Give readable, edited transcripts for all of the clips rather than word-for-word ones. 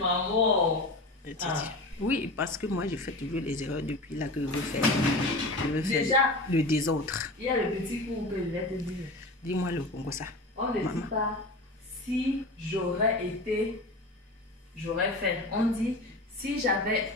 Maman. Oui, parce que moi, je fais toujours les erreurs depuis là que je veux faire. Je veux faire Déjà, le désordre. il y a le petit coup que je vais te dire. Dis-moi le Congo ça. On ne dit pas si j'aurais fait. On dit si j'avais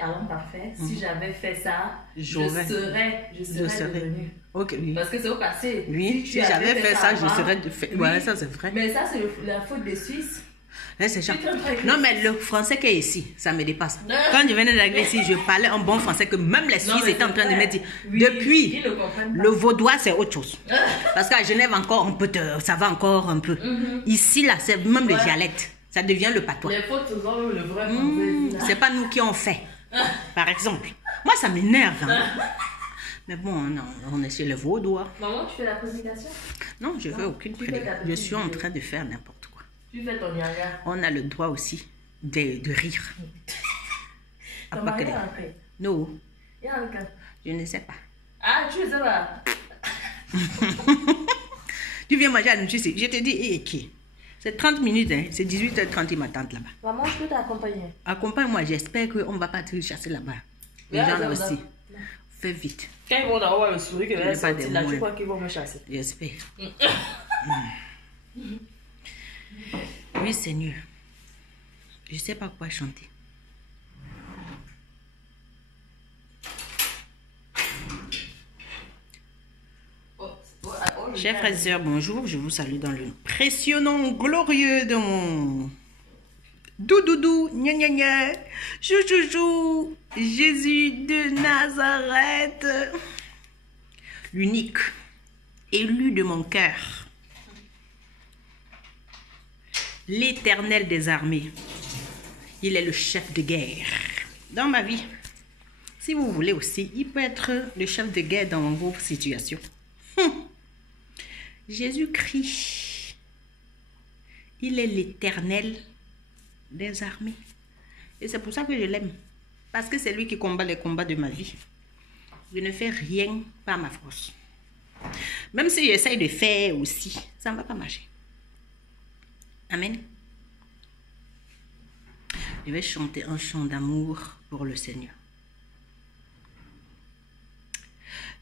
avant parfait, si j'avais fait ça, je serais devenu. Ok, oui. Parce que c'est au passé. Oui, si j'avais fait ça, je serais fait. Oui. Voilà, ça c'est vrai. Mais ça, c'est la faute des Suisses. Non, mais le français qui est ici, ça me dépasse. Quand je venais d'arriver ici, je parlais un bon français que même les Suisses étaient en train de me dire. Oui, depuis, le vaudois, c'est autre chose. Parce qu'à Genève, encore, ça va encore un peu. Ici, là, c'est même le dialecte. Ça devient le patois. Les fautes sont le vrai français. C'est pas nous qui en fait. Par exemple. Moi, ça m'énerve. Hein. Mais bon, non, on est sur le vaudois. Maman, tu fais la prédication? Non, je ne fais aucune prédication. Je suis en train de faire n'importe quoi. Tu fais ton yaya. On a le droit aussi de rire. Ton mari est rentré? Non. Il y a un cas. Je ne sais pas. Ah, tu ne sais pas? Tu viens manger à nous, tu sais. Je te dis, qui? C'est 30 minutes, hein. C'est 18h30, il m'attend là-bas. Maman, je peux t'accompagner? Accompagne-moi, j'espère qu'on ne va pas te chasser là-bas. Les gens là aussi. Fais vite. Quand ils vont avoir le sourire que là, tu crois qu'ils vont me chasser? J'espère. Oui, Seigneur. Je ne sais pas quoi chanter. Chers frères et sœurs, bonjour. Je vous salue dans le précieux nom glorieux de mon doudoudou, gna gna gna, chouchouchou, Jésus de Nazareth, l'unique, élu de mon cœur, l'Éternel des armées. Il est le chef de guerre dans ma vie. Si vous voulez aussi, il peut être le chef de guerre dans vos situations. Jésus-Christ, il est l'Éternel des armées. Et c'est pour ça que je l'aime. Parce que c'est lui qui combat les combats de ma vie. Je ne fais rien par ma force. Même si j'essaye de faire aussi, ça ne va pas marcher. Amen. Je vais chanter un chant d'amour pour le Seigneur.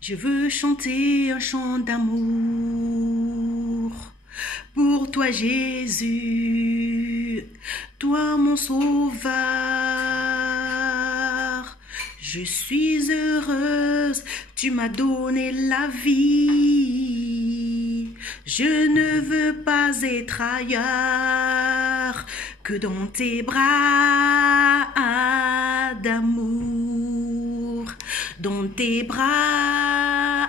Je veux chanter un chant d'amour pour toi, Jésus, toi mon sauveur. Je suis heureuse, tu m'as donné la vie. Je ne veux pas être ailleurs que dans tes bras d'amour, dans tes bras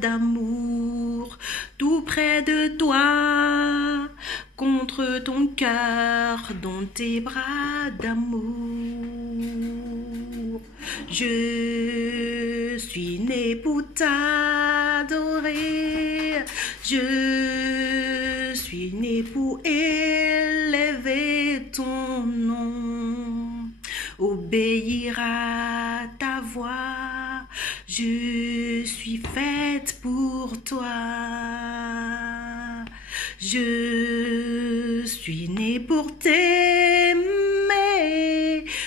d'amour, tout près de toi, contre ton cœur, dans tes bras d'amour. Je suis né pour t'adorer, je suis né pour élever ton nom, obéir à ta voix, je suis faite pour toi. Je suis née pour t'aimer,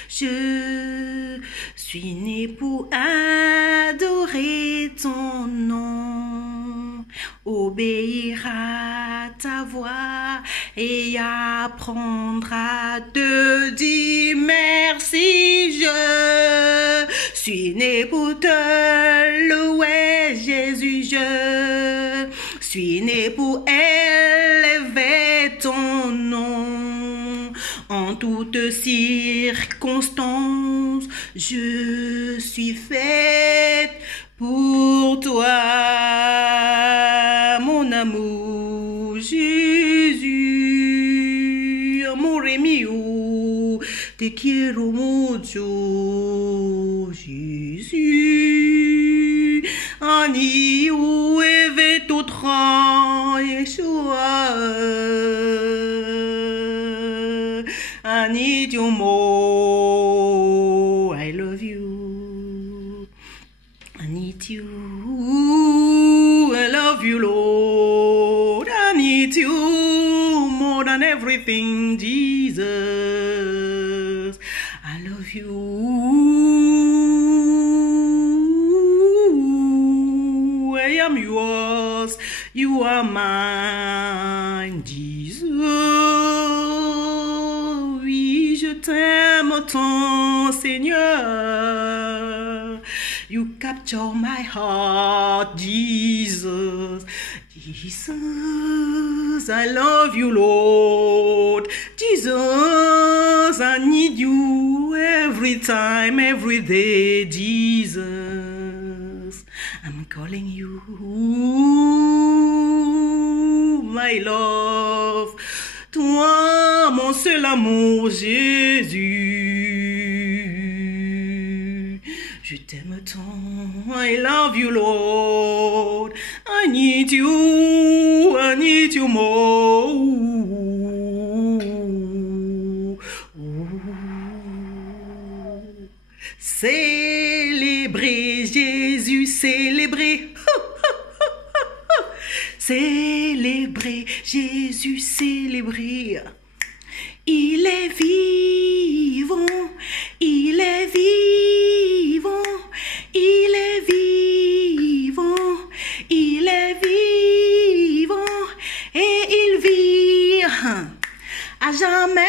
je suis née pour adorer ton nom, obéir à ta voix et apprendre à te dire merci. Je suis née pour te louer, Jésus, je suis née pour élever ton nom. En toutes circonstances, je suis faite pour toi, mon amour, Jésus, amore mio, te quiero mucho, Jésus, ani ueve totra, Yeshua, I need you more, I love you, I need you, I love you, Lord, I need you more than everything, Jesus. I love you. I am yours. You are mine, Jesus. Oui, je t'aime tant, Seigneur. You capture my heart, Jesus. Jesus, I love you, Lord. Jesus, I need you every time, every day, Jesus. I'm calling you, my love. Toi, mon seul amour, Jésus. Je t'aime tant, I love you, Lord. I need you more. Célébrez Jésus, célébrez. Célébrez Jésus, célébrez. Il est vivant, il est vivant, il est vivant, il est vivant et il vit à jamais.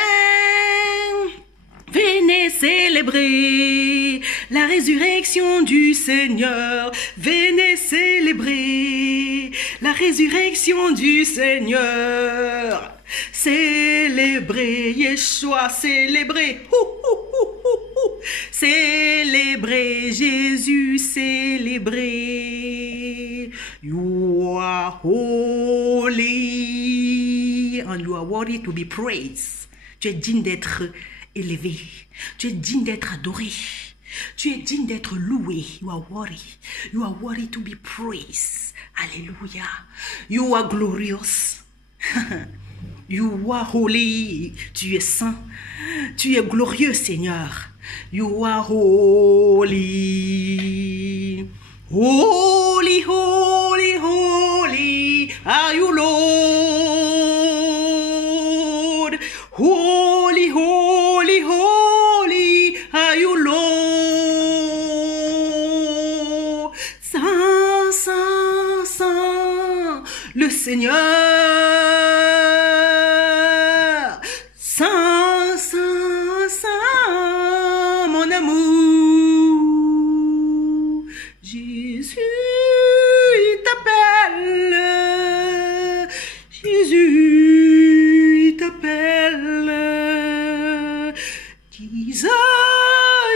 Venez célébrer la résurrection du Seigneur. Venez célébrer la résurrection du Seigneur. Célébrez Yeshua, célébrez. Célébrez Jésus, célébrez. You are holy and you are worthy to be praised. Tu es digne d'être élevé. Tu es digne d'être adoré. Tu es digne d'être loué. You are worthy. You are worthy to be praised. Alléluia. You are glorious. You are holy. Tu es saint. Tu es glorieux, Seigneur. You are holy. Holy, holy, holy are you, Lord. Holy, holy, holy are you, Lord. Saint, saint, saint, le Seigneur. Saint, saint, saint, mon amour. Jésus, il t'appelle. Jésus, il t'appelle. Jesus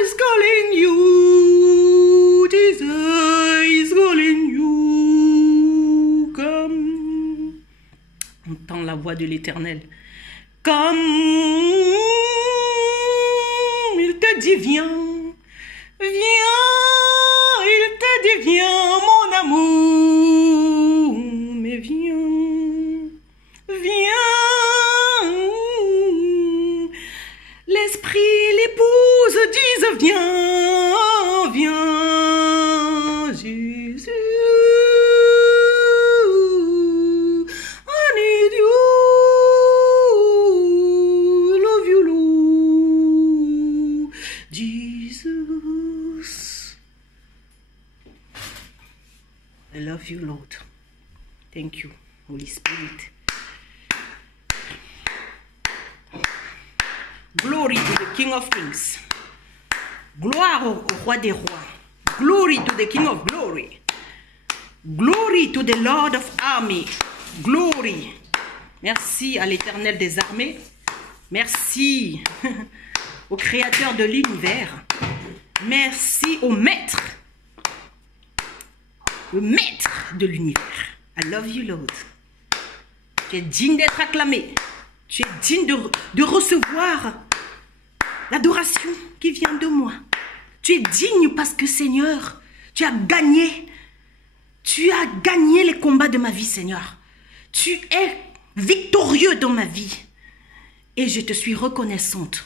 is calling you. Jesus is calling you. Comme entend la voix de l'Éternel. Comme il te dit viens, viens, il te dit viens mon amour, mais viens, viens. L'esprit, l'épouse disent viens, viens, Jésus. I need you. Love you, Lord. Jesus. I love you, Lord. Thank you, Holy Spirit. Glory to the King of Kings. Gloire au roi des rois. Glory to the King of Glory. Glory to the Lord of Army. Glory. Merci à l'Éternel des armées. Merci au Créateur de l'univers. Merci au Maître. Le Maître de l'univers. I love you, Lord. Tu es digne d'être acclamé. Tu es digne de recevoir l'adoration qui vient de moi. Tu es digne parce que, Seigneur, tu as gagné. Tu as gagné les combats de ma vie, Seigneur. Tu es victorieux dans ma vie. Et je te suis reconnaissante.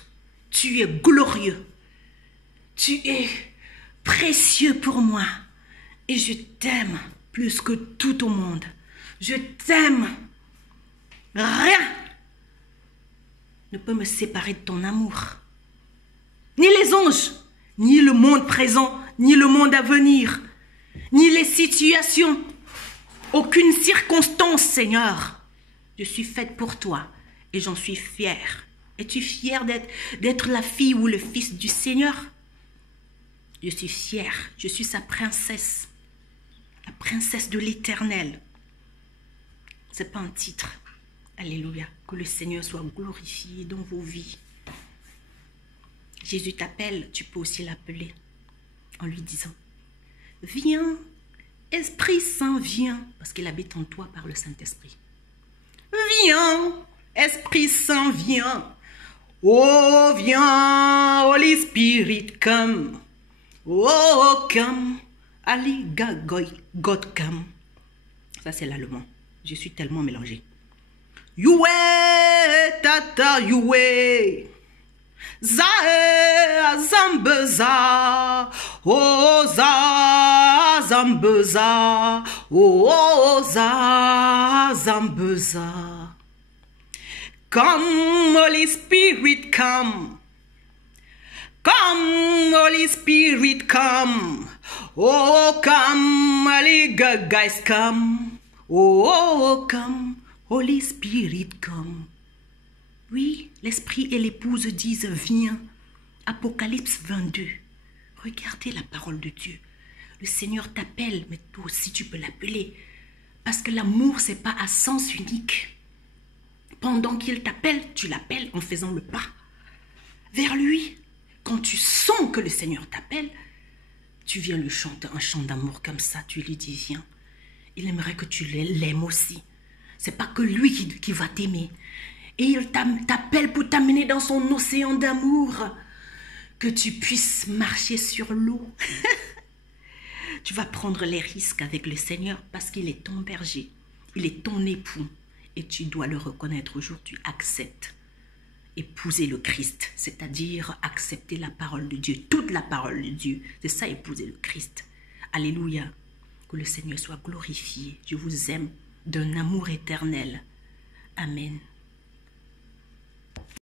Tu es glorieux. Tu es précieux pour moi. Et je t'aime plus que tout au monde. Je t'aime. Rien ne peut me séparer de ton amour. Ni les anges, ni le monde présent, ni le monde à venir, ni les situations. Aucune circonstance, Seigneur. Je suis faite pour toi et j'en suis fière. Es-tu fière d'être la fille ou le fils du Seigneur? Je suis fière, je suis sa princesse, la princesse de l'Éternel. Ce n'est pas un titre. Alléluia. Que le Seigneur soit glorifié dans vos vies. Jésus t'appelle, tu peux aussi l'appeler en lui disant, viens, Esprit Saint, viens, parce qu'il habite en toi par le Saint-Esprit. Viens, Esprit Saint, viens. Oh, viens, Holy Spirit, come. Oh, come. Ali, God, come. Ça, c'est l'allemand. Je suis tellement mélangée. Yahweh, tata, Yahweh. Zae, zambeza. Oh, za, zambeza. Oh, za, zambeza. Come, Holy Spirit, come. Come, Holy Spirit, come. Oh, come, Holy guys, come. Oh, come, Holy Spirit, come. Oui, l'Esprit et l'épouse disent, viens. Apocalypse 22. Regardez la parole de Dieu. Le Seigneur t'appelle, mais toi aussi tu peux l'appeler. Parce que l'amour, ce n'est pas à sens unique. Pendant qu'il t'appelle, tu l'appelles en faisant le pas vers lui. Quand tu sens que le Seigneur t'appelle, tu viens lui chanter un chant d'amour comme ça. Tu lui dis, viens. Il aimerait que tu l'aimes aussi. Ce n'est pas que lui qui va t'aimer. Et il t'appelle pour t'amener dans son océan d'amour. Que tu puisses marcher sur l'eau. Tu vas prendre les risques avec le Seigneur parce qu'il est ton berger. Il est ton époux. Et tu dois le reconnaître aujourd'hui. Accepte. Épouser le Christ, c'est-à-dire accepter la parole de Dieu, toute la parole de Dieu. C'est ça, épouser le Christ. Alléluia. Que le Seigneur soit glorifié. Je vous aime d'un amour éternel. Amen.